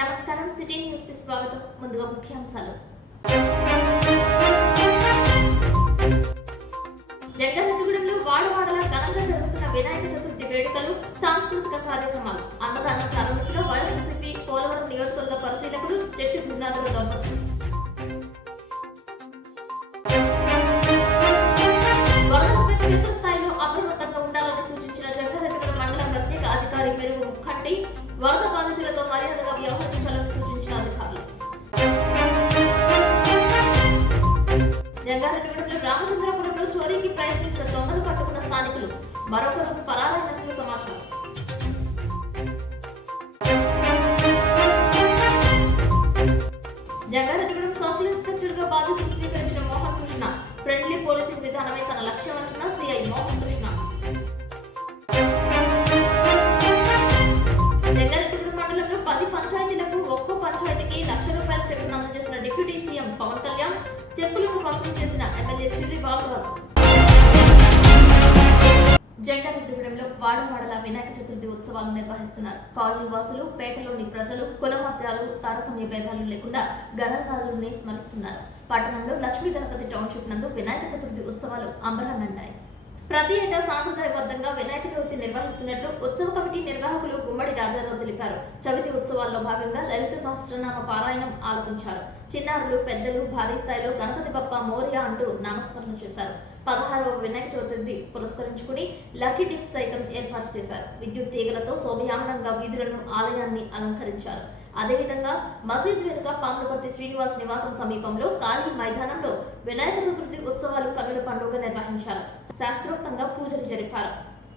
నమస్కారం city news కి స్వాగతం. ముందుగా ముఖ్యాంశాలు. జంగారెడ్డిగూడెంలో వాడవాడలా ఘనంగా జరుగుతున్న వినాయక చతుర్థి వేడుకలు, సాంస్కృతిక కార్యక్రమాలు. అన్నదానం ప్రారంభించిన వైఎస్ఆర్సీపీ పోలవరం నియోజకవర్గ పరిశీలకుడు జట్టి గురునాథుల దంపతులు. వరదలపై క్షేత్రస్థాయిలో అప్రమత్తంగా ఉండాలని సూచించిన జంగారెడ్డిగూడెం మండల ప్రత్యేక అధికారి మెరుగు ముఖంటి వరద బాధితులతో మర్యాదగా వ్యవహరించాలని సూచించిన అధికారులు. జంగారెడ్డిగూడెంలో రామచంద్రపురంలో చోరీకి ప్రయత్నించిన దొంగలు పట్టుకున్న స్థానికులు, మరొకరు పరారైనట్లు సమాచారం. జంగారెడ్డిగూడెం సర్కిల్ ఇన్స్పెక్టర్ గా బాధ్యతలు స్వీకరించిన మోహన్ కృష్ణ, ఫ్రెండ్లీ పోలీసింగ్ విధానమే తన లక్ష్యం అంటున్న సిఐ మోహన్ కృష్ణ. జంగారెడ్డిగూడెం మండలంలో 10 పంచాయతీలకు ఒక్కో పంచాయతీకి ₹1,00,000 చెక్కును అందజేసిన డిప్యూటీ సీఎం పవన్ కళ్యాణ్, చెక్కులను పంపిణీ చేసిన ఎమ్మెల్యే చిర్రి బాలరాజు. జంగారెడ్డిగూడెంలో వాడవాడల వినాయక చతుర్థి ఉత్సవాలు నిర్వహిస్తున్నారు. కాలనీ వాసులు, పేటలోని ప్రజలు కులమత్యాలు, తారతమ్య భేదాలు లేకుండా గణనాథుడిని స్మరిస్తున్నారు. పట్టణంలో లక్ష్మీ గణపతి టౌన్షిప్ నందు వినాయక చతుర్థి ఉత్సవాలు అంబరాన్నంటాయి. ప్రతి ఏటా సాంప్రదాయబద్ధంగా వినాయక చవితి నిర్వహిస్తున్నట్లు ఉత్సవ కమిటీ నిర్వాహకులు గుమ్మడి రాజారావు తెలిపారు. చవితి ఉత్సవాల్లో భాగంగా లలిత సహస్రనామ పారాయణం ఆలపించారు. చిన్నారులు, పెద్దలు భారీ స్థాయిలో గణపతి బప్ప మోరియా అంటూ నామస్మరణ చేశారు. 16వ వినాయక చతుర్థి పురస్కరించుకుని లక్కీ డిప్ సైతం ఏర్పాటు చేశారు. విద్యుత్ తీగలతో శోభయానంగా వీధులను, ఆలయాన్ని అలంకరించారు. అదేవిధంగా మసీద్ వెనుక పాములపర్తి శ్రీనివాస్ నివాసం సమీపంలో ఖాళీ మైదానంలో వినాయక చతుర్థి ఉత్సవాలు కన్నుల పండుగ నిర్వహించారు. శాస్త్రోక్తంగా పూజలు జరిపారు.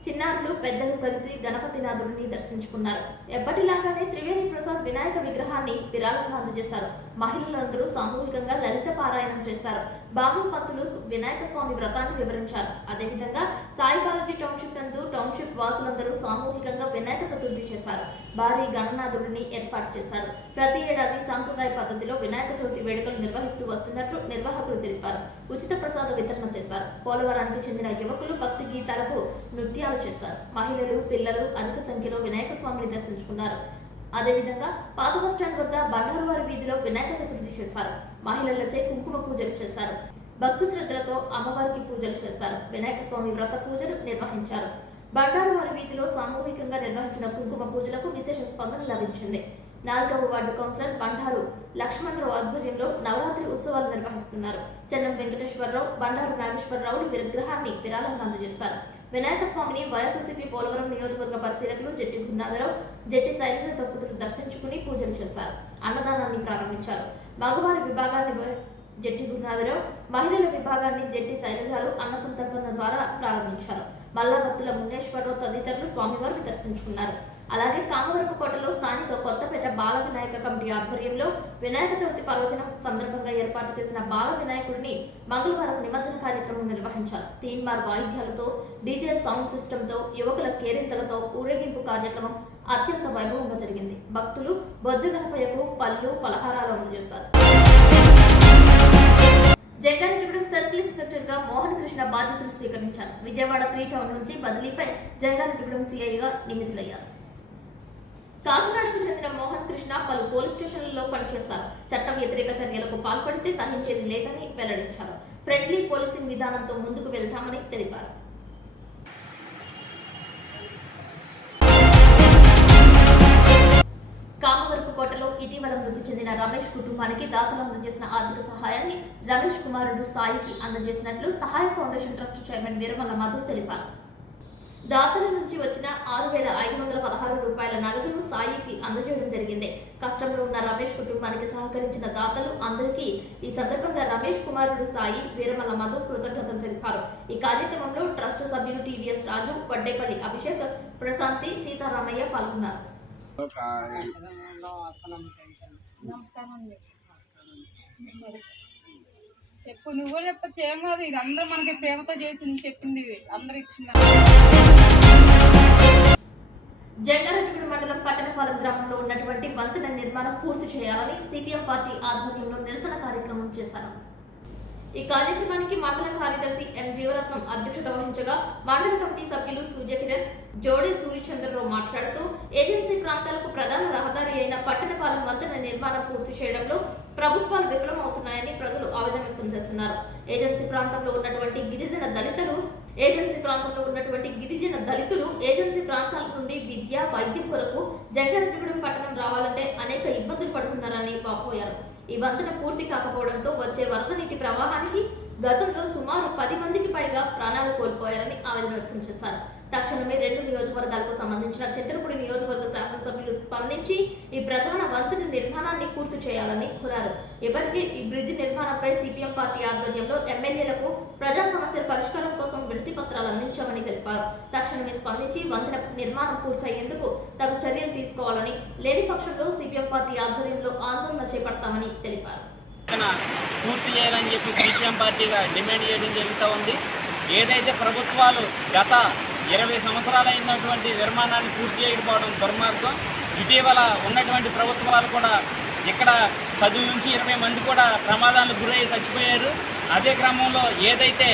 చిన్నారులు, పెద్దలు కలిసి గణపతినాథుడిని దర్శించుకున్నారు. ఎప్పటిలాగానే త్రివేణి ప్రసాద్ వినాయక విగ్రహాన్ని విరాళంగా అందజేశారు. మహిళలందరూ సామూహికంగా లలిత పారాయణం చేశారు. బాబు పంతులు వినాయక స్వామి వ్రతాన్ని వివరించారు. అదేవిధంగా సాయి బాలాజీ టౌన్షిప్ నందు టౌన్షిప్ వాసులందరూ సామూహికంగా వినాయక చతుర్థి చేశారు. భారీ గణనాథుడిని ఏర్పాటు చేశారు. ప్రతి ఏడాది సాంప్రదాయ పద్ధతిలో వినాయక చవితి వేడుకలు నిర్వహిస్తూ వస్తున్నట్లు నిర్వాహకులు తెలిపారు. ఉచిత ప్రసాద వితరణ చేశారు. పోలవరానికి చెందిన యువకులు భక్తి గీతాలకు నృత్యాలు చేశారు. మహిళలు, పిల్లలు అధిక సంఖ్యలో వినాయక స్వామిని దర్శించుకున్నారు. అదేవిధంగా పాత బస్టాండ్ వద్ద బండారువారి వీధిలో వినాయక చతుర్థి చేశారు. మహిళలచే కుంకుమ పూజలు చేశారు. భక్తి శ్రద్ధలతో అమ్మవారికి పూజలు చేశారు. వినాయక స్వామి వ్రత పూజలు నిర్వహించారు. బండారువారి వీధిలో సామూహికంగా నిర్వహించిన కుంకుమ పూజలకు విశేష స్పందన లభించింది. 4వ వార్డు కౌన్సిలర్ బండారు లక్ష్మణరావు ఆధ్వర్యంలో నవరాత్రి ఉత్సవాలు నిర్వహిస్తున్నారు. చెన్నం వెంకటేశ్వరరావు, బండారు నాగేశ్వరరావులు విగ్రహాన్ని విరాళంగా అందజేశారు. వినాయక స్వామిని వైఎస్ఆర్సీపీ పోలవరం నియోజకవర్గ పరిశీలకులు జట్టి గురునాథరావు, జట్టి శైలజ దంపతులు దర్శించుకుని పూజలు చేశారు. అన్నదానాన్ని ప్రారంభించారు. మగవారి విభాగాన్ని జట్టి గురునాథరావు, మహిళల విభాగాన్ని జట్టి శైలజాలు అన్న సంతర్పణ ద్వారా ప్రారంభించారు. మల్లాబత్తుల మున్నేశ్వరరావు తదితరులు స్వామివారిని దర్శించుకున్నారు. అలాగే కామవరపు కోటలో స్థానిక కొత్తపేట బాల వినాయక కమిటీ ఆధ్వర్యంలో వినాయక చవితి పర్వదినం సందర్భంగా ఏర్పాటు చేసిన బాల వినాయకుడిని మంగళవారం నిమజ్జన కార్యక్రమం నిర్వహించారు. తీన్మార్ వాయిద్యాలతో, డీజే సౌండ్ సిస్టంతో, యువకుల కేరింతలతో ఊరేగింపు కార్యక్రమం అత్యంత వైభవంగా జరిగింది. భక్తులు బొజ్జ గణపయ్యకు పళ్ళు, పలహారాలు అందజేశారు. జంగారెడ్డిగూడెం సర్కిల్ ఇన్స్పెక్టర్ గా మోహన్ కృష్ణ బాధ్యతలు స్వీకరించారు. విజయవాడ 3 టౌన్ నుంచి బదిలీపై జంగారెడ్డిగూడెం సిఐగా నియమితులయ్యారు. కాకినాడకు చెందిన మోహన్ కృష్ణ పలు పోలీస్ స్టేషన్లలో పనిచేశారు. చట్ట వ్యతిరేక చర్యలకు పాల్పడితే సహించేది లేదని వెల్లడించారు. ఫ్రెండ్లీ పోలీసింగ్ విధానంతో ముందుకు వెళ్తామని తెలిపారు. కామవరపు కోటలో ఇటీవల మృతి చెందిన రమేష్ కుటుంబానికి దాతలు అందజేసిన ఆర్థిక సహాయాన్ని రమేష్ కుమారుడు సాయికి అందజేసినట్లు సహాయ foundation trust chairman Veeramalla Madhu తెలిపారు. దాతల నుంచి వచ్చిన ₹6,516 నగదును సాయికి అందజేయడం జరిగింది. కష్టంలో ఉన్న రమేష్ కుటుంబానికి సహకరించిన దాతలు అందరికీ ఈ సందర్భంగా రమేష్ కుమారుడు సాయి, వీరమల్ల మధు కృతజ్ఞతలు తెలిపారు. ఈ కార్యక్రమంలో ట్రస్ట్ సభ్యులు టీవీఎస్ రాజు, వడ్డేపల్లి అభిషేక్, ప్రశాంతి, సీతారామయ్య పాల్గొన్నారు. చెప్పు, నువ్వు కూడా చెప్పచ్చు. ఏం కాదు, ఇది అందరూ మనకి ప్రేమతో చేసింది, చెప్పింది, ఇది అందరు ఇచ్చింది. జంగారెడ్డిగూడెం మండలం పట్టణపాలెం గ్రామంలో ఉన్నటువంటి వంతెన నిర్మాణం పూర్తి చేయాలని సిపిఎం పార్టీ ఆధ్వర్యంలో నిరసన కార్యక్రమం చేశారు. ఈ కార్యక్రమానికి మండల కార్యదర్శి ఎం జీవరత్నం అధ్యక్షత వహించగా మండల కమిటీ సభ్యులు సూర్యకిరణ్, జోడే సూర్యచంద్రరావు మాట్లాడుతూ ఏజెన్సీ ప్రాంతాలకు ప్రధాన రహదారి అయిన పట్టణపాలెం వంతెన నిర్మాణం పూర్తి చేయడంలో ప్రభుత్వాలు విఫలమవుతున్నాయని ప్రజలు ఆవేదన వ్యక్తం చేస్తున్నారు. ఏజెన్సీ ప్రాంతంలో ఉన్నటువంటి గిరిజన దళితులు ఏజెన్సీ ప్రాంతాల నుండి విద్య, వైద్యం కొరకు జంగారెడ్డిగూడెం పట్టణం రావాలంటే అనేక ఇబ్బందులు పడుతున్నారని వాపోయారు. ఈ వంతెన పూర్తి కాకపోవడంతో వచ్చే వరద నీటి ప్రవాహానికి గతంలో సుమారు 10 మందికి పైగా ప్రాణాలు కోల్పోయారని ఆవేదన వ్యక్తం చేశారు. తక్షణమే 2 నియోజకవర్గాలకు సంబంధించిన చిత్రపూడి నియోజకవర్గ శాసనసభ్యులు స్పందించి ఈ ప్రధాన వంతెన నిర్మాణాన్ని పూర్తి చేయాలని కోరారు. ఇప్పటికే ఈ బ్రిడ్జి నిర్మాణంపై సిపిఎం పార్టీ ఆధ్వర్యంలో ఎమ్మెల్యేలకు ప్రజా సమస్యల పరిష్కారం కోసం వినతి పత్రాలు అందించామని తెలిపారు. తక్షణమే స్పందించి వంతెన నిర్మాణం పూర్తయ్యేందుకు తగు చర్యలు తీసుకోవాలని, లేని పక్షంలో సిపిఎం పార్టీ ఆధ్వర్యంలో ఆందోళన చేపడతామని తెలిపారు. పూర్తి చేయాలని చెప్పి సిపిఎం పార్టీగా డిమాండ్ చేయడం జరుగుతూ ఉంది. ఏదైతే ప్రభుత్వాలు గత 20 సంవత్సరాలైనటువంటి నిర్మాణాన్ని పూర్తి చేయకపోవడం దుర్మార్గం. ఇటీవల ఉన్నటువంటి ప్రభుత్వాలు కూడా ఇక్కడ 10 నుంచి 20 మంది కూడా ప్రమాదాలకు గురయ్యి చచ్చిపోయారు. అదే క్రమంలో ఏదైతే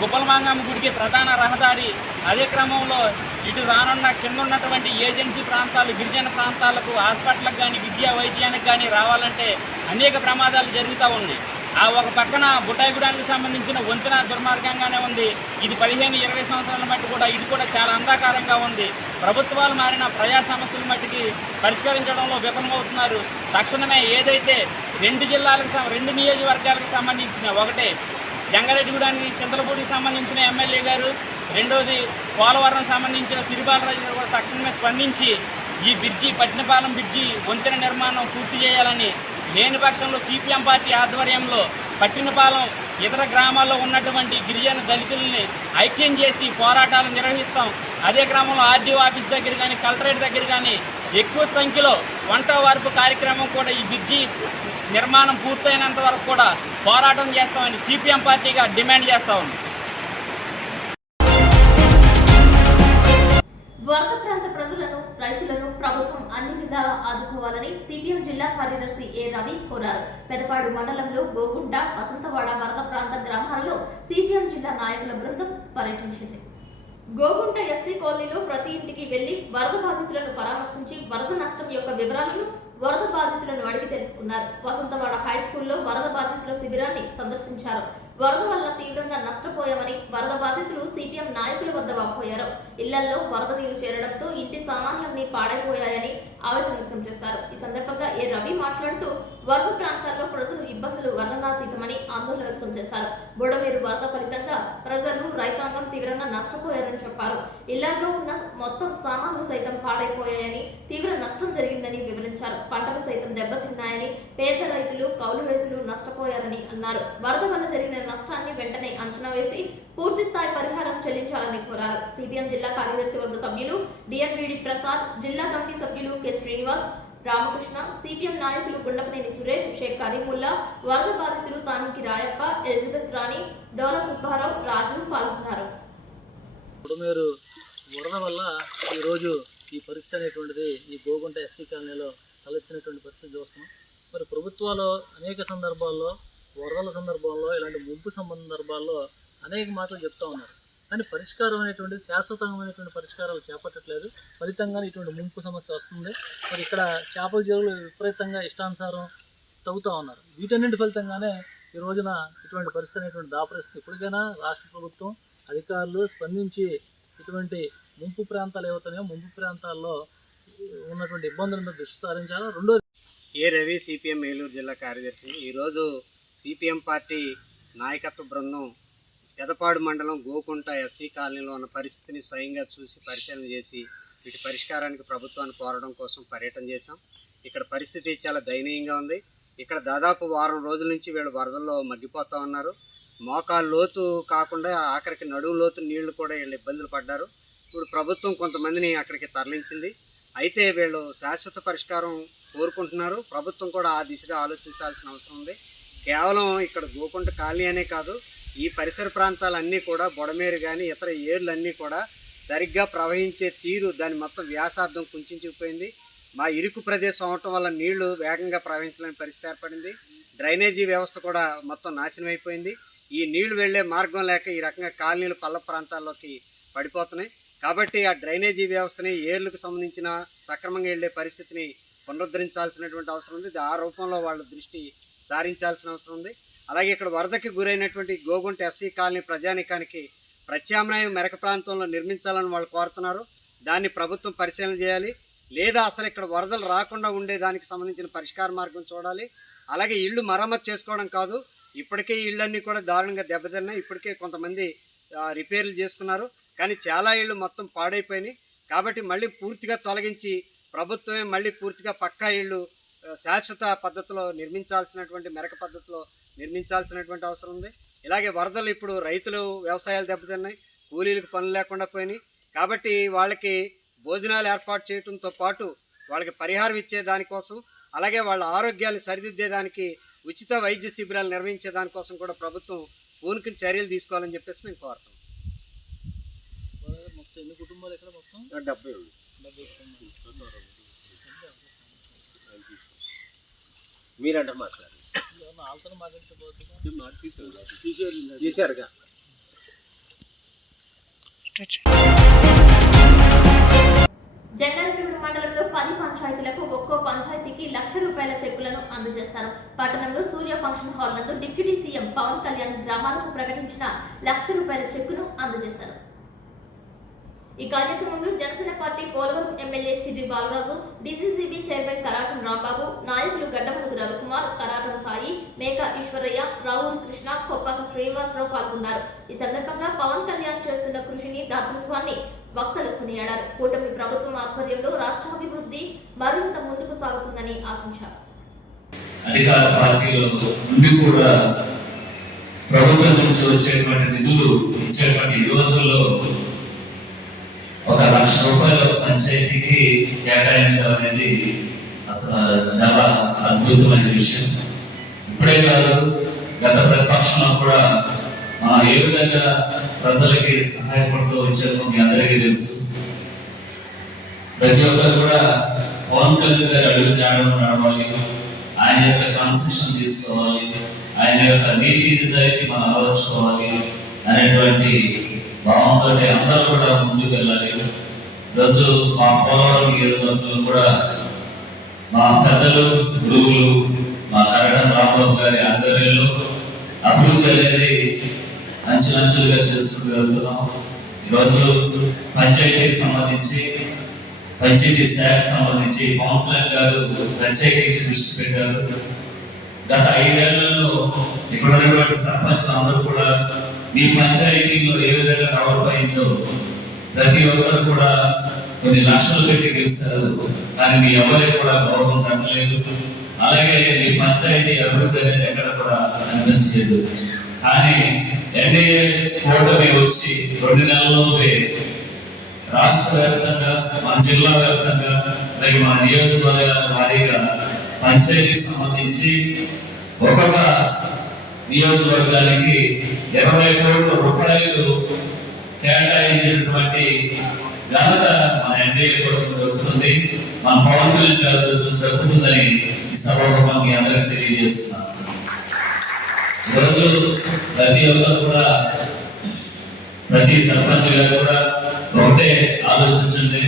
గుబ్బలమాంగమ్మ గుడికి ప్రధాన రహదారి, అదే క్రమంలో ఇటు రానున్న కింద ఉన్నటువంటి ఏజెన్సీ ప్రాంతాలు, గిరిజన ప్రాంతాలకు హాస్పిటల్కి కానీ విద్యా వైద్యానికి కానీ రావాలంటే అనేక ప్రమాదాలు జరుగుతూ ఉన్నాయి. ఆ ఒక పక్కన బుట్టాయిగూడానికి సంబంధించిన వంతెన దుర్మార్గంగానే ఉంది. ఇది 15-20 సంవత్సరాల మట్టి కూడా ఇది కూడా చాలా అంధకారంగా ఉంది. ప్రభుత్వాలు మారిన ప్రజా సమస్యల మట్టికి పరిష్కరించడంలో విఫలమవుతున్నారు. తక్షణమే ఏదైతే 2 నియోజకవర్గాలకు సంబంధించిన, ఒకటి జంగారెడ్డిగూడానికి చింతలపూడికి సంబంధించిన ఎమ్మెల్యే గారు, రెండోది పోలవరం సంబంధించిన సిరిబాలరాజు గారు కూడా తక్షణమే స్పందించి ఈ పట్టినపాలెం బ్రిడ్జి వంతెన నిర్మాణం పూర్తి చేయాలని, లేని పక్షంలో సిపిఎం పార్టీ ఆధ్వర్యంలో పట్టినపాలెం ఇతర గ్రామాల్లో ఉన్నటువంటి గిరిజన దళితుల్ని ఐక్యం చేసి పోరాటాలు నిర్వహిస్తాం. అదే క్రమంలో ఆర్డీఓ ఆఫీస్ దగ్గర కానీ, కలెక్టరేట్ దగ్గర కానీ ఎక్కువ సంఖ్యలో వంట వార్పు కార్యక్రమం కూడా ఈ బ్రిడ్జి నిర్మాణం పూర్తయినంత వరకు కూడా పోరాటం చేస్తామని సిపిఎం పార్టీగా డిమాండ్ చేస్తా ఉంది. వరద ప్రాంత ప్రజలను, రైతులను ప్రభుత్వం అన్ని విధాలా ఆదుకోవాలని సిపిఎం జిల్లా కార్యదర్శి ఏ రవి కోరారు. పెదపాడు మండలంలో గోగుంట, వసంతవాడ వరద ప్రాంత గ్రామాలలో సిపిఎం జిల్లా నాయకుల బృందం పర్యటించింది. గోగుంట ఎస్సీ కాలనీలో ప్రతి ఇంటికి వెళ్లి వరద బాధితులను పరామర్శించి వరద నష్టం యొక్క వివరాలను, వరద బాధితులను అడిగి తెలుసుకున్నారు. వసంతవాడ హై స్కూల్లో వరద బాధితుల శిబిరాన్ని సందర్శించారు. వరద వల్ల తీవ్రంగా నష్టపోయామని వరద బాధితులు సిపిఎం నాయకుల వద్ద వాపోయారు. ఇళ్లలో వరద నీరు చేరడంతో ఇంటి సామాన్లన్నీ పాడైపోయాయని ఆవేదన వ్యక్తం చేశారు. ఈ సందర్భంగా ఏ రవి మాట్లాడుతూ వరద ప్రాంతాల్లో ప్రజలు ఇబ్బందులు వర్ణనాతీతమని ఆందోళన వ్యక్తం చేశారు. బుడమేరు వరద ఫలితంగా ప్రజలు, రైతాంగం తీవ్రంగా నష్టపోయారని చెప్పారు. ఇళ్లలో ఉన్న మొత్తం సామాన్లు సైతం పాడైపోయాయని, తీవ్ర నష్టం జరిగిందని వివరించారు. పంటలు సైతం దెబ్బతిన్నాయని, పేద రైతులు, కౌలు రైతులు నష్టపోయారని అన్నారు. వరద వల్ల జరిగిన నష్టాన్ని వెంటనే అంచనా వేసి పూర్తి స్థాయి పరిహారం చెల్లించాలని కోరారు. సిపిఎం జిల్లా కార్యదర్శి వర్గ సభ్యులు డిఎన్విడి ప్రసాద్, జిల్లా కమిటీ సభ్యులు కె శ్రీనివాస్, రామకృష్ణ, సిపిఎం నాయకులు గుండపనేని సురేష్, షేక్ కరీముల్లా, వరద బాధితులు తానికి రాయప్ప, ఎలిజబెత్ రాణి, డోల సుబ్బారావు, రాజు పాల్గొన్నారు. బుడమేరు వరద వల్ల ఈరోజు ఈ పరిస్థితి అనేటువంటిది ఈ గోగుంట ఎస్సీ కాలనీలో తలెత్తినటువంటి పరిస్థితి చూస్తున్నాం. మరి ప్రభుత్వాలు అనేక సందర్భాల్లో, వరదల సందర్భంలో, ఇలాంటి ముంపు సందర్భాల్లో అనేక మాటలు చెప్తూ ఉన్నారు. కానీ పరిష్కారం అనేటువంటిది, శాశ్వతమైనటువంటి పరిష్కారాలు చేపట్టట్లేదు. ఫలితంగా ఇటువంటి ముంపు సమస్య వస్తుంది. మరి ఇక్కడ చేపల చెరువులు విపరీతంగా ఇష్టానుసారం తవ్వుతూ ఉన్నారు. వీటన్నింటి ఫలితంగానే ఈ రోజున ఇటువంటి పరిస్థితి అనేటువంటి దాపరిస్తుంది. ఇప్పటికైనా రాష్ట్ర ప్రభుత్వం అధికారులు స్పందించి ఇటువంటి ముంపు ప్రాంతాలు ఏవైతున్నాయో ముంపు ప్రాంతాల్లో ఉన్నటువంటి ఇబ్బందుల మీద దృష్టి సారించాలి. రెండోది, ఏ రవి, సిపిఎం ఏలూరు జిల్లా కార్యదర్శి. ఈరోజు సిపిఎం పార్టీ నాయకత్వ బృందం పెదపాడు మండలం గోకుంట ఎస్సీ కాలనీలో ఉన్న పరిస్థితిని స్వయంగా చూసి పరిశీలన చేసి వీటి పరిష్కారానికి ప్రభుత్వాన్ని కోరడం కోసం పర్యటన చేశాం. ఇక్కడ పరిస్థితి చాలా దయనీయంగా ఉంది. ఇక్కడ దాదాపు వారం రోజుల నుంచి వీళ్ళు వరదల్లో మగ్గిపోతూ ఉన్నారు. మోకాలు లోతు కాకుండా ఆఖరికి నడుము లోతు నీళ్లు కూడా వీళ్ళు ఇబ్బందులు పడ్డారు. ఇప్పుడు ప్రభుత్వం కొంతమందిని అక్కడికి తరలించింది. అయితే వీళ్ళు శాశ్వత పరిష్కారం కోరుకుంటున్నారు. ప్రభుత్వం కూడా ఆ దిశగా ఆలోచించాల్సిన అవసరం ఉంది. కేవలం ఇక్కడ గోకుంట కాలనీ అనే కాదు, ఈ పరిసర ప్రాంతాలన్నీ కూడా బుడమేరు కానీ ఇతర ఏర్లన్నీ కూడా సరిగ్గా ప్రవహించే తీరు, దాని మొత్తం వ్యాసార్థం కుంచుకుపోయింది. మా ఇరుకు ప్రదేశం అవటం వల్ల నీళ్లు వేగంగా ప్రవహించలేని పరిస్థితి ఏర్పడింది. డ్రైనేజీ వ్యవస్థ కూడా మొత్తం నాశనం అయిపోయింది. ఈ నీళ్లు వెళ్లే మార్గం లేక ఈ రకంగా కాలనీలు పల్ల ప్రాంతాల్లోకి పడిపోతున్నాయి. కాబట్టి ఆ డ్రైనేజీ వ్యవస్థని, ఏర్లకు సంబంధించిన సక్రమంగా వెళ్లే పరిస్థితిని పునరుద్ధరించాల్సినటువంటి అవసరం ఉంది. ఆ రూపంలో వాళ్ళ దృష్టి సారించాల్సిన అవసరం ఉంది. అలాగే ఇక్కడ వరదకి గురైనటువంటి గోగుంట ఎస్సీ కాలనీ ప్రజానికానికి ప్రత్యామ్నాయం మెరక ప్రాంతంలో నిర్మించాలని వాళ్ళు కోరుతున్నారు. దాన్ని ప్రభుత్వం పరిశీలన చేయాలి, లేదా అసలు ఇక్కడ వరదలు రాకుండా ఉండే దానికి సంబంధించిన పరిష్కార మార్గం చూడాలి. అలాగే ఇళ్ళు మరమ్మతు చేసుకోవడం కాదు, ఇప్పటికే ఇళ్ళన్నీ కూడా దారుణంగా దెబ్బతిన్నాయి. ఇప్పటికే కొంతమంది రిపేర్లు చేసుకున్నారు, కానీ చాలా ఇళ్ళు మొత్తం పాడైపోయినాయి. కాబట్టి మళ్ళీ పూర్తిగా తొలగించి ప్రభుత్వమే మళ్ళీ పూర్తిగా పక్కా ఇళ్ళు శాశ్వత పద్ధతిలో నిర్మించాల్సినటువంటి మెరక పద్ధతిలో నిర్మించాల్సినటువంటి అవసరం ఉంది. ఇలాగే వరదలు ఇప్పుడు రైతులు వ్యవసాయాలు దెబ్బతిన్నాయి, కూలీలకు పనులు లేకుండా పోయినాయి. కాబట్టి వాళ్ళకి భోజనాలు ఏర్పాటు చేయడంతో పాటు వాళ్ళకి పరిహారం ఇచ్చే దానికోసం, అలాగే వాళ్ళ ఆరోగ్యాన్ని సరిదిద్దేదానికి ఉచిత వైద్య శిబిరాలు నిర్వహించే దానికోసం కూడా ప్రభుత్వం పూనుకుని చర్యలు తీసుకోవాలని చెప్పేసి మేము కోరుతాం. మొత్తం ఎన్ని కుటుంబాలు ఇక్కడ? మొత్తం 70 మీరంటే మాట్లాడారు ఆల్తను మాట్లాడితే తీసారుగా. జంగారెడ్డిగూడ మండలంలో 10 పంచాయతీలకు ఒక్కో పంచాయతీకి ₹1,00,000 చెక్కులను అందజేశారు. పట్టణంలో సూర్య ఫంక్షన్ హాల్ నందు డిప్యూటీ సీఎం పవన్ కళ్యాణ్ గ్రామాలకు ప్రకటించిన ₹1,00,000 చెక్కును అందజేశారు. ఈ కార్యక్రమంలో Janasena party Polavaram MLA Chirri Balaraju, DCCB chairman Karatam Rambabu, నాయకులు గడ్డమడుగు రవికుమార్, కరాటం సాయి, మేక ఈశ్వరయ్య, రాహుల్ కృష్ణ, కొప్పాక శ్రీనివాసరావు పాల్గొన్నారు. ఈ సందర్భంగా పవన్ కళ్యాణ్ చేస్తున్న కృషిని, దాతృత్వాన్ని వక్తలు కొనియాడారు. కూటమి ప్రభుత్వం ఆధ్వర్యంలో రాష్ట్రాభివృద్ధి మరింత ముందుకు సాగుతుందని ఆశించారు. అధికార పార్టీలో నుండి కూడా ప్రభుత్వం నుంచి వచ్చేటువంటి నిధులు ఇచ్చేటువంటి ఈ రోజుల్లో ₹1,00,000 పంచాయతీకి కేటాయించడం అనేది అసలు చాలా అద్భుతమైన విషయం. ఇప్పుడే కాదు, గత ప్రతిపక్షంలో కూడా ఏ విధంగా ప్రజలకి సహాయపడుతూ వచ్చారో మీ అందరికీ తెలుసు. ప్రతి ఒక్కరు కూడా పవన్ కళ్యాణ్ గారి అడుగు జాడడం నడవాలి, ఆయన యొక్క కన్సెషన్ తీసుకోవాలి, ఆయన యొక్క నీతి నిజాయితీ మనం అలవర్చుకోవాలి అనేటువంటి భావంతో అందరూ కూడా ముందుకు వెళ్ళాలి. ఈరోజు మా పోలవరం నియోజకవర్గంలో కూడా మా పెద్దలు గురువులు మా కరటం రాంబాబు గారి ఆధ్వర్యంలో అభివృద్ధి అనేది అంచెలంచెలుగా చేసుకుంటూ వెళ్తున్నాం. ఈరోజు పంచాయతీకి సంబంధించి, పంచాయతీ శాఖకు సంబంధించి పవన్ కళ్యాణ్ గారు ప్రత్యేకించి దృష్టి పెట్టారు. గత 5 ఏళ్లలో ఇక్కడ ఉన్నటువంటి సర్పంచులు అందరూ కూడా మీ పంచాయతీలో ఏ విధంగా డెవలప్ అయిందో ప్రతి ఒక్కరు కూడా కొన్ని లక్షలు పెట్టి గెలిచారు, కానీ మీ ఎవరికి కూడా గౌరవం దక్కలేదు. అలాగే మీ పంచాయతీ అభివృద్ధి అనేది ఎక్కడ కూడా అనిపించలేదు. కానీ ఎన్డీఏ కూటమి వచ్చి 2 నెలల్లోపే రాష్ట్ర వ్యాప్తంగా, మన జిల్లా వ్యాప్తంగా, అలాగే మన నియోజకవర్గాల వారీగా పంచాయతీకి సంబంధించి ఒక్కొక్క నియోజకవర్గానికి ₹20 కోట్లు కేటాయించినటువంటి ఘనత మన ఎన్డీఏ కూటమి దక్కుతుంది, మన పవన్ కళ్యాణ్ గారు దక్కుతుందని ఈ సభలో మీ అందరికీ తెలియజేస్తున్నాను. ఈరోజు ప్రతి ఒక్కరు కూడా, ప్రతి సర్పంచ్ గారు కూడా ఒకటే ఆలోచించండి.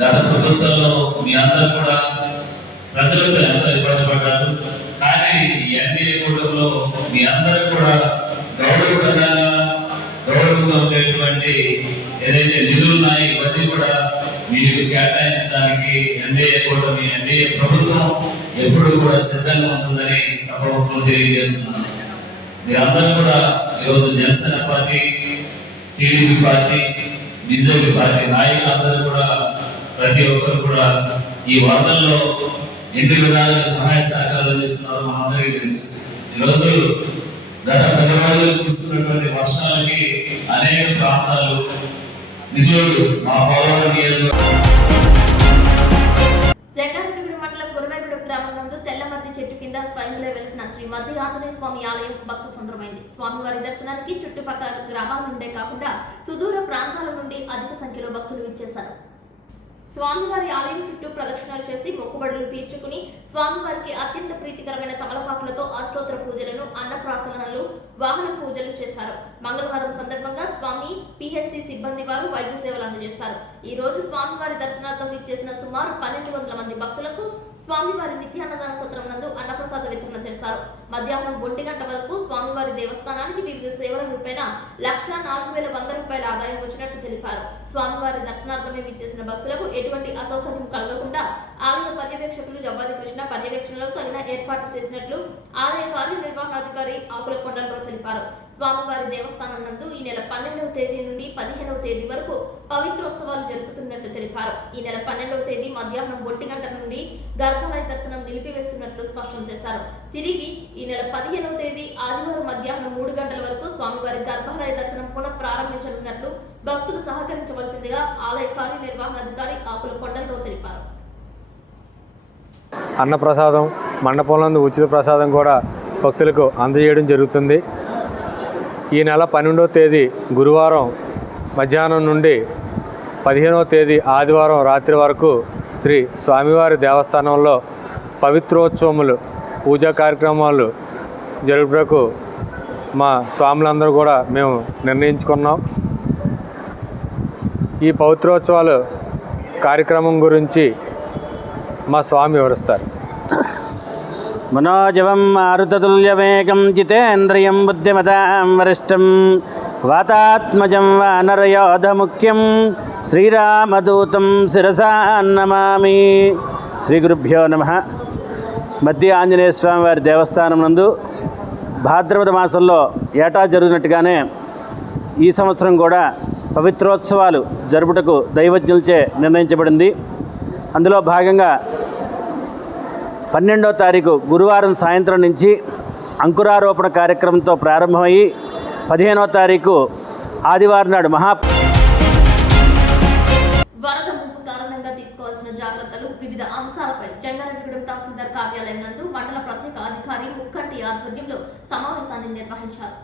గత ప్రభుత్వంలో మీ అందరూ కూడా ప్రజలతో ఎంత ఇబ్బంది పడ్డారు, కానీ ఈ ఎన్డీఏ కూటమిలో మీ అందరూ కూడా గౌరవంగా ఉండేటువంటి ఏదైతే నిధులు ఉన్నాయో ఇవన్నీ కూడా మీరు కేటాయించడానికి ఎన్డీఏ కూటమి, ఎన్డీఏ ప్రభుత్వం ఎప్పుడు కూడా సిద్ధంగా ఉంటుందని సభలో తెలియజేస్తున్నాను. మీరందరూ కూడా ఈరోజు Janasena party, TDP party, BJP party నాయకులందరూ కూడా ప్రతి ఒక్కరు కూడా ఈ వరదల్లో ఎన్ని విధాలుగా సహాయ సహకారాలు అందిస్తున్నారో మనందరికీ తెలుసు. ఈరోజు గత 10 రోజులు కురుస్తున్నటువంటి వర్షాలకి అనేక ప్రాంతాలు నిధులు మా పోలవరం నియోజకవర్గం. జంగారెడ్డిగూడ మండలం గురవేగూడెం గ్రామం నందు తెల్లమద్ది చెట్టు కింద స్వయంలో వెలిసిన శ్రీ మద్ది ఆంజనేయ స్వామి ఆలయం భక్త సంద్రమైంది. స్వామివారి దర్శనానికి చుట్టుపక్కల గ్రామాల నుండే కాకుండా సుదూర ప్రాంతాల నుండి అధిక సంఖ్యలో భక్తులు ఇచ్చేశారు. స్వామివారి ఆలయం చుట్టూ ప్రదక్షిణలు చేసి మొక్కుబడులు తీర్చుకుని స్వామివారికి అత్యంత ప్రీతికరమైన తమలపాకులతో అష్టోత్తర పూజలను, అన్నప్రాసనలు, వాహన పూజలు చేశారు. మంగళవారం సందర్భంగా స్వామి పిహెచ్సి సిబ్బంది వారు వైద్య సేవలు అందజేశారు. ఈ రోజు స్వామివారి దర్శనార్థం ఇచ్చేసిన సుమారు 1,200 మంది భక్తులకు స్వామివారి నిత్యాన్నదాన సత్రం నందు అన్నప్రసాద వితరణ చేశారు. మధ్యాహ్నం 1 గంట వరకు స్వామివారి దేవస్థానానికి వివిధ సేవల రూపేణ 1,04,100 రూపాయల ఆదాయం వచ్చినట్లు తెలిపారు. స్వామివారి దర్శనార్థమే విచ్చేసిన భక్తులకు ఎటువంటి అసౌకర్యం కలగకుండా ఆలయ పర్యవేక్షకులు జవ్వాది కృష్ణ పర్యవేక్షణలో తగిన ఏర్పాట్లు చేసినట్లు ఆలయ కార్యనిర్వహణాధికారి ఆకుల కొండలరావు తెలిపారు. స్వామివారి దేవస్థానం నందు ఈ నెల 12వ తేదీ నుండి 15వ తేదీ వరకు పవిత్రోత్సవాలు జరుపుతున్నట్లు తెలిపారు. ఈ నెల 12వ తేదీ మధ్యాహ్నం 1 గంట నుండి గర్భాలయ దర్శనం నిలిపివేస్తున్నట్లు స్పష్టం చేశారు. తిరిగి ఈ నెల 15వ తేదీ ఆదివారం మధ్యాహ్నం 3 గంటల వరకు స్వామివారి గర్భాలయ దర్శనం పునః ప్రారంభించనున్నట్లు భక్తులు సహకరించవలసిందిగా ఆలయ కార్యనిర్వహణాధికారి ఆకుల కొండలరావు తెలిపారు. అన్నప్రసాదం మండపంలో ఉచిత ప్రసాదం కూడా భక్తులకు అందజేయడం జరుగుతుంది. ఈ నెల 12వ తేదీ గురువారం మధ్యాహ్నం నుండి 15వ తేదీ ఆదివారం రాత్రి వరకు శ్రీ స్వామివారి దేవస్థానంలో పవిత్రోత్సవములు పూజా కార్యక్రమాలు జరుపుటకు మా స్వాములందరూ కూడా మేము నిర్ణయించుకున్నాం. ఈ పవిత్రోత్సవాలు కార్యక్రమం గురించి మా స్వామి వివరిస్తారు. మనోజవం మారుతతుల్యవేగం జితేంద్రియం బుద్ధిమతాం వరిష్టం వాతాత్మజం వానరయోధముఖ్యం శ్రీరామదూతం శిరసా నమామి. శ్రీ గురుభ్యో నమః. మధ్య ఆంజనేయ స్వామి వారి దేవస్థానం నందు భాద్రపద మాసంలో ఏటా జరుగుతున్నట్టుగానే ఈ సంవత్సరం కూడా పవిత్రోత్సవాలు జరుపుటకు దైవజ్ఞులచే నిర్ణయించబడింది. అందులో భాగంగా 12వ తారీఖు గురువారం సాయంత్రం నుంచి అంకురారోపణ కార్యక్రమంతో ప్రారంభమయ్యి 15వ తారీఖు ఆదివారం నాడు వరద ముంపు కారణంగా తీసుకోవాల్సిన జాగ్రత్తలు వివిధ అంశాలపై జంగారెడ్డిగూడెం తహసీల్దార్ కార్యాలయం నందు మండల ప్రత్యేక అధికారి ముక్కంటి ఆధ్వర్యంలో సమావేశాన్ని నిర్వహించారు.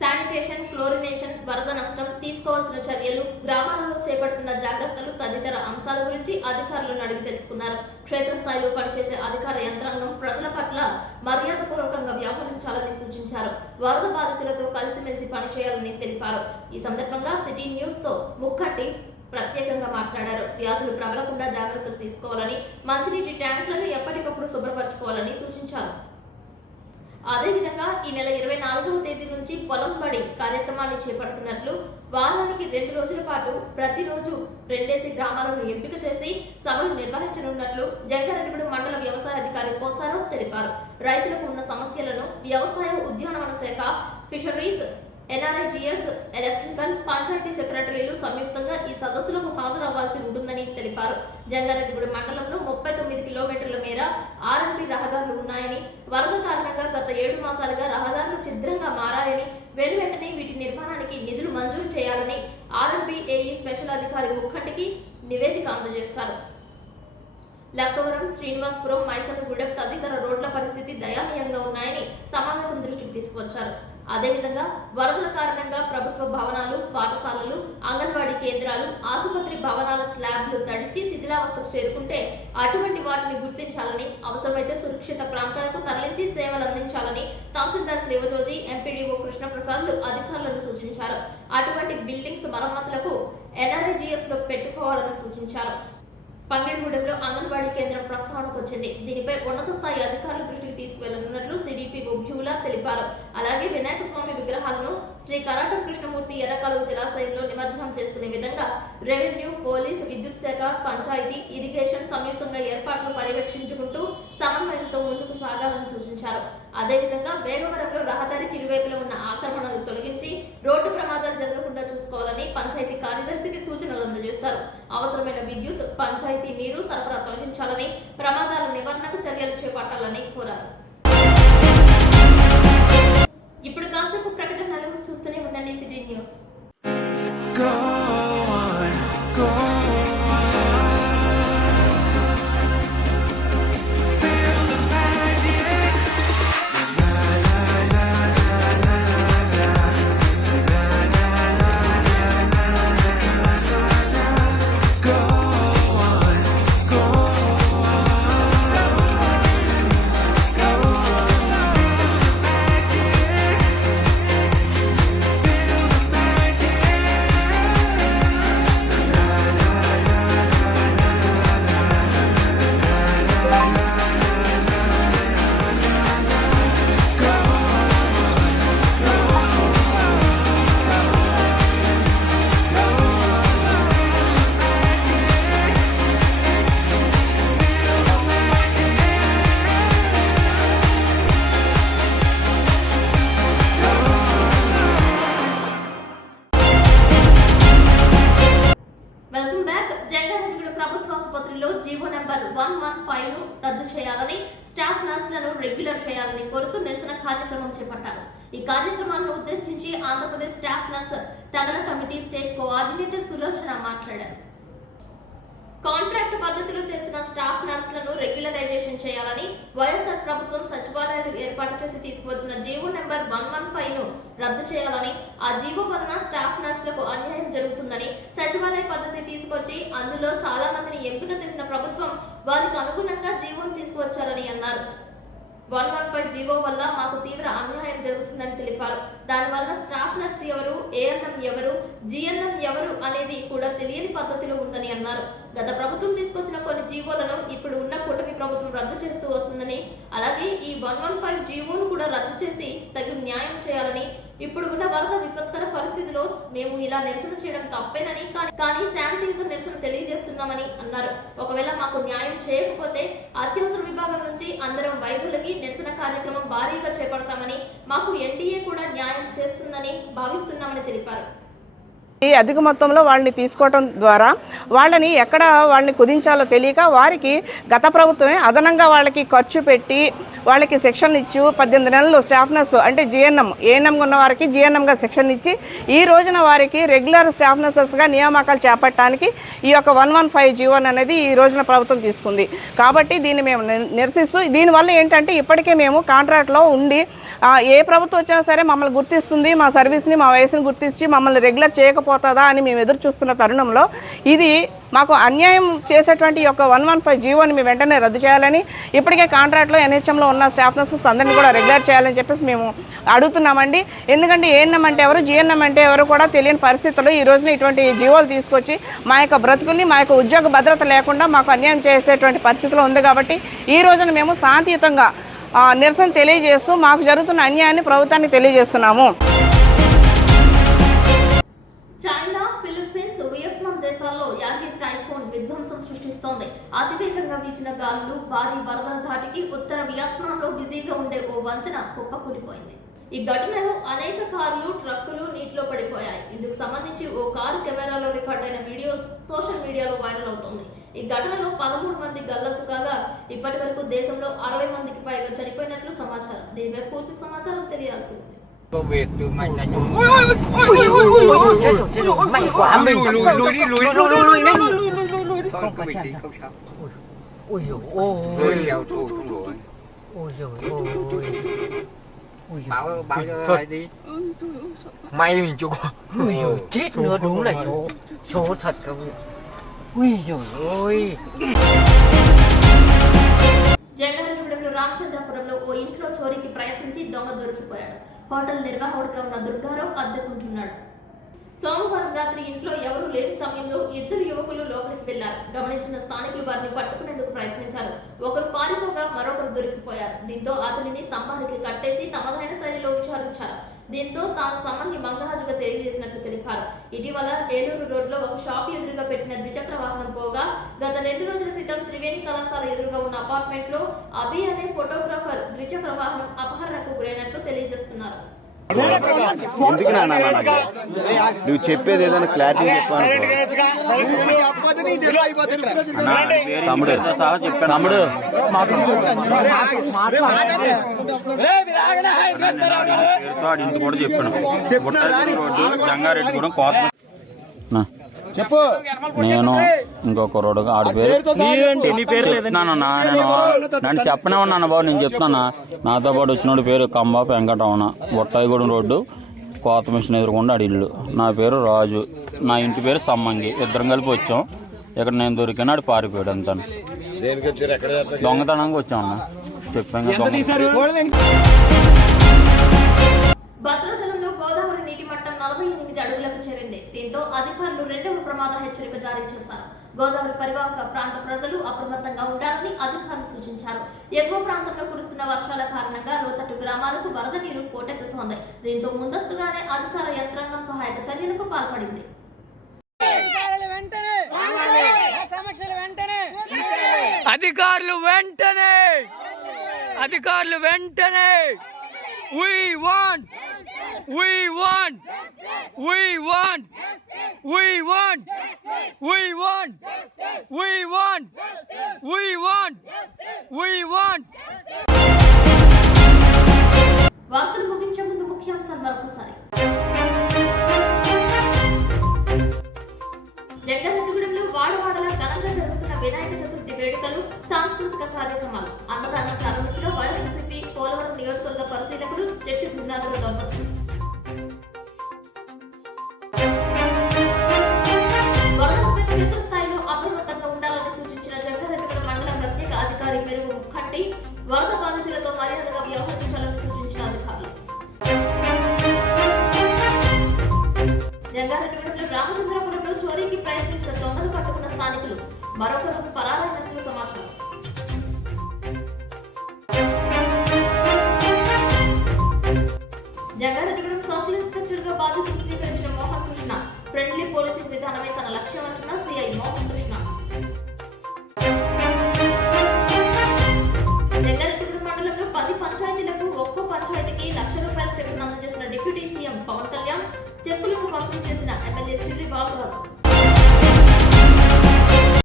శానిటేషన్, క్లోరినేషన్, వరద నష్టం, తీసుకోవాల్సిన చర్యలు, గ్రామాలలో చేపడుతున్న జాగ్రత్తలు తదితర అంశాల గురించి అధికారులను అడిగి తెలుసుకున్నారు. క్షేత్రస్థాయిలో పనిచేసే అధికార యంత్రాంగం ప్రజల పట్ల మర్యాదపూర్వకంగా వ్యవహరించాలని సూచించారు. వరద బాధితులతో కలిసిమెలిసి పనిచేయాలని తెలిపారు. ఈ సందర్భంగా సిటీ న్యూస్ తో ముక్కంటి ప్రత్యేకంగా మాట్లాడారు. వ్యాధులు ప్రబలకుండా జాగ్రత్తలు తీసుకోవాలని, మంచినీటి ట్యాంకులను ఎప్పటికప్పుడు శుభ్రపరచుకోవాలని సూచించారు. అదేవిధంగా ఈ నెల 24వ తేదీ నుంచి పొలం బడి కార్యక్రమాన్ని చేపడుతున్నట్లు, వారానికి 2 రోజుల పాటు ప్రతిరోజు 2 గ్రామాలను ఎంపిక చేసి సభలు నిర్వహించనున్నట్లు జంగారెడ్డిగూడెం మండల వ్యవసాయ అధికారి కోసారావు తెలిపారు. రైతులకు ఉన్న సమస్యలను వ్యవసాయ ఉద్యానవన శాఖ, ఫిషరీస్, NRIGS, ఎలక్ట్రికల్, పంచాయతీ సెక్రటరీలు సంయుక్తంగా ఈ సదస్సులకు హాజరవ్వాల్సి ఉంటుందని తెలిపారు. జంగారెడ్డిగూడెం మండలంలో 39 కిలోమీటర్ల మేర RMB రహదారులు ఉన్నాయని, వరద కారణంగా గత 7 మాసాలుగా రహదారులు ఛిద్రంగా మారాయని, వెంటనే వీటి నిర్మాణానికి నిధులు మంజూరు చేయాలని RMB AE స్పెషల్ అధికారి ముక్కంటికి నివేదిక అందజేశారు. లక్కవరం, శ్రీనివాసపురం, మైసన్నగూడెం తదితర రోడ్ల పరిస్థితి దయనీయంగా ఉన్నాయని సమావేశం దృష్టికి తీసుకువచ్చారు. అదేవిధంగా వరదల కారణంగా ప్రభుత్వ భవనాలు, పాఠశాలలు, అంగన్వాడీ కేంద్రాలు, ఆసుపత్రి భవనాల స్లాబ్లు తడిచి శిథిలావస్థకు చేరుకుంటే అటువంటి వాటిని గుర్తించాలని, అవసరమైతే సురక్షిత ప్రాంతాలకు తరలించి సేవలు అందించాలని తహసీల్దార్ శ్రీవజోజి, ఎంపీడీఓ కృష్ణప్రసాద్లు అధికారులను సూచించారు. అటువంటి బిల్డింగ్స్ మరమ్మతులకు NRIGS లో పెట్టుకోవాలని సూచించారు. పంగిడిగూడెంలో అంగన్వాడీ కేంద్రం ప్రస్తావనకు వచ్చింది. దీనిపై ఉన్నత స్థాయి అధికారుల దృష్టికి తీసుకువెళ్లనున్నట్లు CDPO భ్యూలా తెలిపారు. అలాగే వినాయక స్వామి విగ్రహాలను శ్రీ కరాటం కృష్ణమూర్తి ఎర్రకాలువ జలాశయంలో నిమజ్జనం చేసుకునే విధంగా రెవెన్యూ, పోలీస్, విద్యుత్ శాఖ, పంచాయతీ, ఇరిగేషన్ సంయుక్తంగా ఏర్పాట్లు పర్యవేక్షించుకుంటూ సమన్వయంతో ముందుకు సాగాలని సూచించారు. అదేవిధంగా వేగవరంలో రహదారికి ఇరువైపులా ఉన్న ఆక్రమణలు తొలగించి రోడ్డు ప్రమాదాలు జరగకుండా చూసుకోవాలని పంచాయతీ కార్యదర్శికి సూచనలు అందజేశారు. అవసరమైన విద్యుత్, పంచాయతీ నీరు సరఫరా తొలగించాలని, ప్రమాదాల నివారణకు చర్యలు చేపట్టాలని కోరారు. ఇప్పుడు కాసేపు ప్రకటనలు చూస్తూనే ఉండండి సిటీ న్యూస్. రద్దు చేయాలని, స్టాఫ్ నర్సులను రెగ్యులర్ చేయాలని కోరుతూ నిరసన కార్యక్రమం చేపట్టారు. ఈ కార్యక్రమాలను ఉద్దేశించి ఆంధ్రప్రదేశ్ స్టాఫ్ నర్స్ తగల కమిటీ స్టేట్ కోఆర్డినేటర్ సులోచన మాట్లాడారు. కాంట్రాక్ట్ పద్ధతిలో చేస్తున్న స్టాఫ్ నర్సులను రెగ్యులరైజేషన్ చేయాలని, వైఎస్ఆర్ ప్రభుత్వం సచివాలయాలు ఏర్పాటు చేసి తీసుకువచ్చిన జీవో నెంబర్ 115ను రద్దు చేయాలని, ఆ జీవో వలన స్టాఫ్ నర్సులకు అన్యాయం జరుగుతుందని, సచివాలయ పద్ధతి తీసుకొచ్చి అందులో చాలా మందిని ఎంపిక చేసిన ప్రభుత్వం వారికి అనుగుణంగా జీవోను తీసుకువచ్చారని అన్నారు. 115 జీవో వల్ల మాకు తీవ్ర అన్యాయం జరుగుతుందని తెలిపారు. దానివల్ల స్టాఫ్ నర్స్ ఎవరు, ఏఎన్ఎం ఎవరు, జిఎన్ఎం ఎవరు అనేది కూడా తెలియని పద్ధతిలో ఉందని అన్నారు. గత ప్రభుత్వం తీసుకొచ్చిన కొన్ని జీవోలను ఇప్పుడు ఉన్న కూటమి ప్రభుత్వం రద్దు చేస్తూ వస్తుందని, అలాగే ఈ 115 జీవోను కూడా రద్దు చేసి తగిన న్యాయం చేయాలని, ఇప్పుడు ఉన్న వరద విపత్కర పరిస్థితిలో మేము ఇలా నిరసన చేయడం తప్పేనని, కానీ శాంతియుత నిరసన తెలియజేస్తున్నామని అన్నారు. ఒకవేళ మాకు న్యాయం చేయకపోతే అత్యవసర విభాగం నుంచి అందరం వైద్యులకి నిరసన కార్యక్రమం భారీగా చేపడతామని, మాకు ఎన్డీఏ కూడా న్యాయం చేస్తుందని భావిస్తున్నామని తెలిపారు. ఈ అధిక మొత్తంలో వాళ్ళని తీసుకోవడం ద్వారా వాళ్ళని ఎక్కడ వాళ్ళని కుదించాలో తెలియక వారికి గత ప్రభుత్వమే అదనంగా వాళ్ళకి ఖర్చు పెట్టి వాళ్ళకి శిక్షణ ఇచ్చి 18 నెలలు స్టాఫ్ నర్స్ అంటే జిఎన్ఎం, ఏఎన్ఎం ఉన్న వారికి జిఎన్ఎంగా శిక్షణ ఇచ్చి ఈ రోజున వారికి రెగ్యులర్ స్టాఫ్ నర్సెస్గా నియామకాలు చేపట్టడానికి ఈ యొక్క 115 జీవోన్ అనేది ఈ రోజున ప్రభుత్వం తీసుకుంది. కాబట్టి దీన్ని మేము నిరసిస్తూ, దీనివల్ల ఏంటంటే ఇప్పటికే మేము కాంట్రాక్ట్లో ఉండి ఏ ప్రభుత్వం వచ్చినా సరే మమ్మల్ని గుర్తిస్తుంది, మా సర్వీస్ని, మా వయసుని గుర్తించి మమ్మల్ని రెగ్యులర్ చేయకపోతుందా అని మేము ఎదురు చూస్తున్న తరుణంలో ఇది మాకు అన్యాయం చేసేటువంటి యొక్క 115 జీవోని మేము వెంటనే రద్దు చేయాలని, ఇప్పటికే కాంట్రాక్ట్లో ఎన్హెచ్ఎంలో ఉన్న స్టాఫ్ నర్సెస్ అందరినీ కూడా రెగ్యులర్ చేయాలని చెప్పేసి మేము అడుగుతున్నామండి. ఎందుకంటే ఏఎన్ఎం అంటే ఎవరు, జిఎన్ఎం అంటే ఎవరు కూడా తెలియని పరిస్థితుల్లో ఈ రోజున ఇటువంటి జీవోలు తీసుకొచ్చి మా యొక్క బ్రతుకుల్ని, మా యొక్క ఉద్యోగ భద్రత లేకుండా మాకు అన్యాయం చేసేటువంటి పరిస్థితిలో ఉంది. కాబట్టి ఈ రోజున మేము శాంతియుతంగా నిరసన తెలియజేస్తూ మాకు జరుగుతున్న అన్యాయాన్ని ప్రభుత్వానికి తెలియజేస్తున్నాము. చైనా, ఫిలిప్పీన్స్, వియత్నాం దేశాల్లో యాగి టైఫోన్ విధ్వంసం సృష్టిస్తోంది. అతివేగంగా వీచిన గాలులు, భారీ వరదల ధాటికి ఉత్తర వియత్నాంలో బిజీగా ఉండే ఓ వంతెన కుప్పకూలిపోయింది. ఈ ఘటనలో అనేక కార్లు, ట్రక్కులు నీటిలో పడిపోయాయి. ఇందుకు సంబంధించి ఓ కారు కెమెరాలో రికార్డైన వీడియో సోషల్ మీడియాలో వైరల్ అవుతోంది. ఈ ఘటనలో 13 మంది గల్లంతు కాగా ఇప్పటి వరకు దేశంలో 60 మందికి పైగా చనిపోయినట్లు సమాచారం. దీనిపై పూర్తి సమాచారం తెలియాల్సి ఉంది. Bảo đi may mình chụp chết nữa, đúng là chỗ thật không. Ui giời ơi. జంగారెడ్డిగూడెంలో రామచంద్రపురంలో ఓ ఇంట్లో చోరీకి ప్రయత్నించి దొంగ దొరికిపోయాడు. హోటల్ నిర్వాహకుడిగా ఉన్న దుర్గారావు అద్దెకుంటున్నాడు. సోమవారం రాత్రి ఇంట్లో ఎవరూ లేని సమయంలో 2 యువకులు లోపలికి వెళ్లారు. గమనించిన స్థానికులు వారిని పట్టుకునేందుకు ప్రయత్నించారు. ఒకరు పారిపోగా మరొకరు దొరికిపోయారు. దీంతో అతనిని స్తంభానికి కట్టేసి తమదైన శైలిలో విచారించారు. దీంతో తాను సమ్మంగి మంగరాజుగా తెలియజేసినట్లు తెలిపారు. ఇటీవల ఏలూరు రోడ్లో ఒక షాప్ ఎదురుగా పెట్టిన ద్విచక్ర వాహనం పోగా గత 2 రోజుల క్రితం త్రివేణి కళాశాల ఎదురుగా ఉన్న అపార్ట్మెంట్ లో అభి అనే ఫోటోగ్రాఫర్ ద్విచక్ర వాహనం అపహరణకు గురైనట్లు తెలియజేస్తున్నారు. ఎందుకు నువ్వు చెప్పేది ఏదైనా క్లారిటీ చెప్పాను. తమ్ముడు తమ్ముడు ఇంటి కూడా చెప్పాను. జంగారెడ్డిగూడెం కోత చెప్పు. నేను ఇంకొక రోడ్డు ఆడి పేరు చెప్తున్నాను. నన్ను చెప్పనే ఉన్నాను బాబు, నేను చెప్తున్నా. నాతో పాటు వచ్చినోడి పేరు కంబా వెంకటరమణ, బొట్టాయిగూడెం రోడ్డు కోత మిషన్ ఎదురుకుండా ఆడి ఇల్లు. నా పేరు రాజు, నా ఇంటి పేరు సమ్మంగి. ఇద్దరం కలిపి వచ్చాం. ఇక్కడ నేను దొరికినా ఆడు పారిపోయాడు. అంతా దొంగతనంగా వచ్చామన్నా చెప్పాను. భద్రాచలంలో గోదావరి నీటి మట్టం 48 అడుగులకు చేరింది. దీంతో అధికారులు 2వ ప్రమాద హెచ్చరిక జారీ చేశారు. గోదావరి పరివాహక ప్రాంత ప్రజలు అప్రమత్తంగా ఉండాలని అధికారులు సూచించారు. ఎగువ ప్రాంతంలో కురుస్తున్న వర్షాల కారణంగా లోతట్టు గ్రామాలకు వరద నీరు పోటెత్తుతోంది. దీంతో ముందస్తుగానే అధికార యంత్రాంగం సహాయక చర్యలకు పాల్పడింది. అధికారులు వెంటనే We want We want. We want. We want. We want. We want. వార్తలు ముగించే ముందు ముఖ్యాంశాలు మరొకసారి. జంగారెడ్డిగూడెంలో వాడవాడలా ఘనంగా జరుగుతున్న వినాయక చతుర్థి వేడుకలు, సాంస్కృతిక కార్యక్రమాలు. అన్నదానం ప్రారంభించిన వైఎస్ఆర్సీపీ పోలవరం నియోజకవర్గ పరిశీలకుడు జట్టి బృందాదుల దంపతులు. వరదలపై క్షేత్రస్థాయిలో అప్రమత్తంగా ఉండాలని సూచించిన జంగారెడ్డిగూడెం మండల ప్రత్యేక అధికారి మెరుగు ముఖంటి వరద బాధితులతో మర్యాదగా వ్యవహరించాలని సూచించిన అధికారులు. జంగారెడ్డిగూడెంలో రామచంద్రపురంలో చోరీకి ప్రయత్నించిన దొంగలు పట్టుకున్న స్థానికులు, మరొకరు పరారైనట్లు సమాచారం. జంగారెడ్డిగూడెం సర్కిల్ ఇన్స్పెక్టర్ గా బాధ్యతలు స్వీకరించిన మోహన్ కృష్ణ, ఫ్రెండ్లీ పోలీసింగ్ విధానమే తన లక్ష్యం అంటున్న సిఐ మోహన్ కృష్ణ. జంగారెడ్డిగూడెం మండలంలో 10 పంచాయతీలకు ఒక్కో పంచాయతీకి ₹1,00,000 చెక్కును అందజేసిన డిప్యూటీ సీఎం పవన్ కళ్యాణ్, చెక్కులను పంపిణీ చేసిన ఎమ్మెల్యే చిర్రి బాలరాజు.